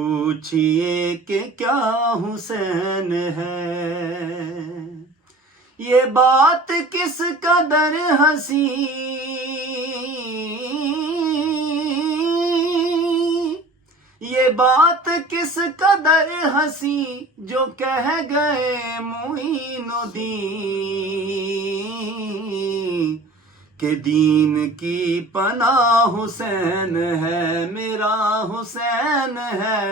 پوچھئے کہ کیا حسین ہے، یہ بات کس قدر ہنسی، یہ بات کس قدر ہنسی جو کہہ گئے معین الدین، کہ دین کی پناہ حسین ہے، میرا حسین ہے،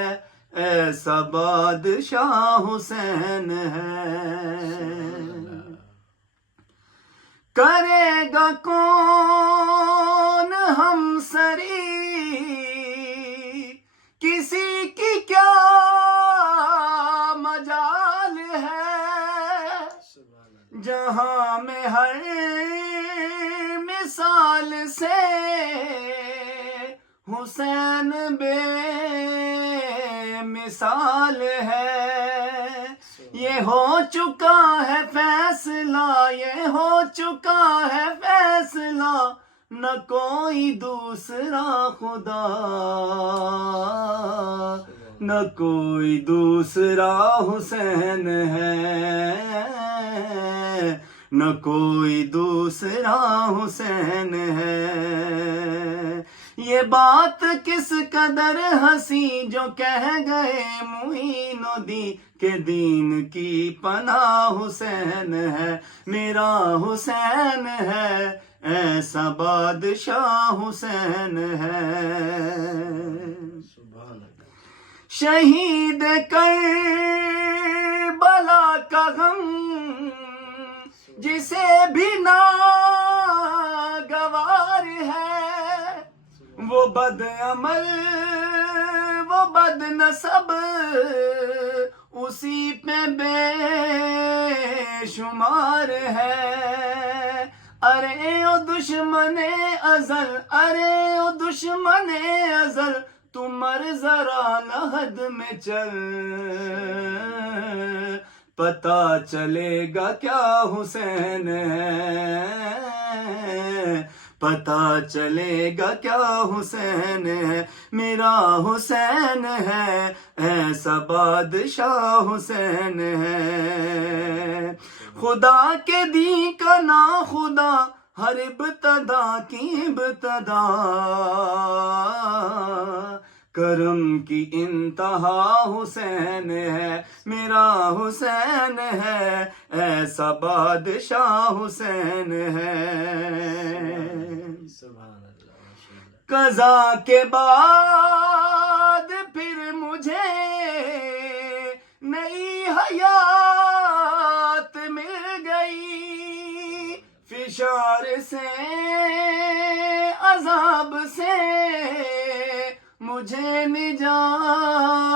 ایسا بادشاہ حسین ہے۔ کرے گا کون ہم سری کسی کی کیا مجال ہے، جہاں میں ہر مثال سے حسین بے مثال ہے۔ یہ ہو چکا ہے فیصلہ، یہ ہو چکا ہے فیصلہ، نہ کوئی دوسرا خدا، نہ کوئی دوسرا حسین ہے، نہ کوئی دوسرا حسین ہے۔ یہ بات کس قدر ہنسی جو کہہ گئے معین الدین، کہ دین کی پناہ حسین ہے، میرا حسین ہے، ایسا بادشاہ حسین ہے۔ شہید کربلا کا غم جسے بھی ناگوار ہے، وہ بد عمل وہ بد نسب اسی پہ بے شمار ہے۔ ارے او دشمن ازل، ارے او دشمن ازل، تو مر ذرا لحد میں چل، پتہ چلے گا کیا حسین ہے، پتہ چلے گا کیا حسین ہے، میرا حسین ہے، ایسا بادشاہ حسین ہے۔ خدا کے دین کا نا خدا، ہر ابتدا کی ابتدا، کرم کی انتہا حسین ہے، میرا حسین ہے، ایسا بادشاہ حسین ہے۔ قضا کے بعد پھر مجھے نئی حیات مل گئی، فشار سے عذاب سے مجھے نجات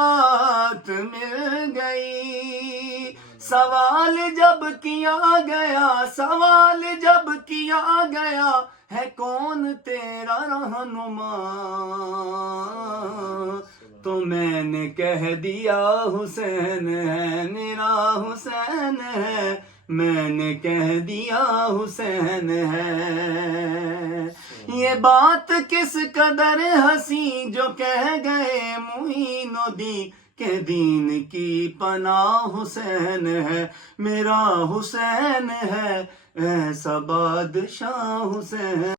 مل گئی۔ سوال جب کیا گیا، سوال جب کیا گیا، ہے کون تیرا رہنما، تو میں نے کہہ دیا حسین ہے، میرا حسین ہے، میں نے کہہ دیا حسین ہے۔ یہ بات کس قدر ہنسی جو کہہ گئے معین الدین، کہ دین کی پناہ حسین ہے، میرا حسین ہے، ایسا بادشاہ حسین۔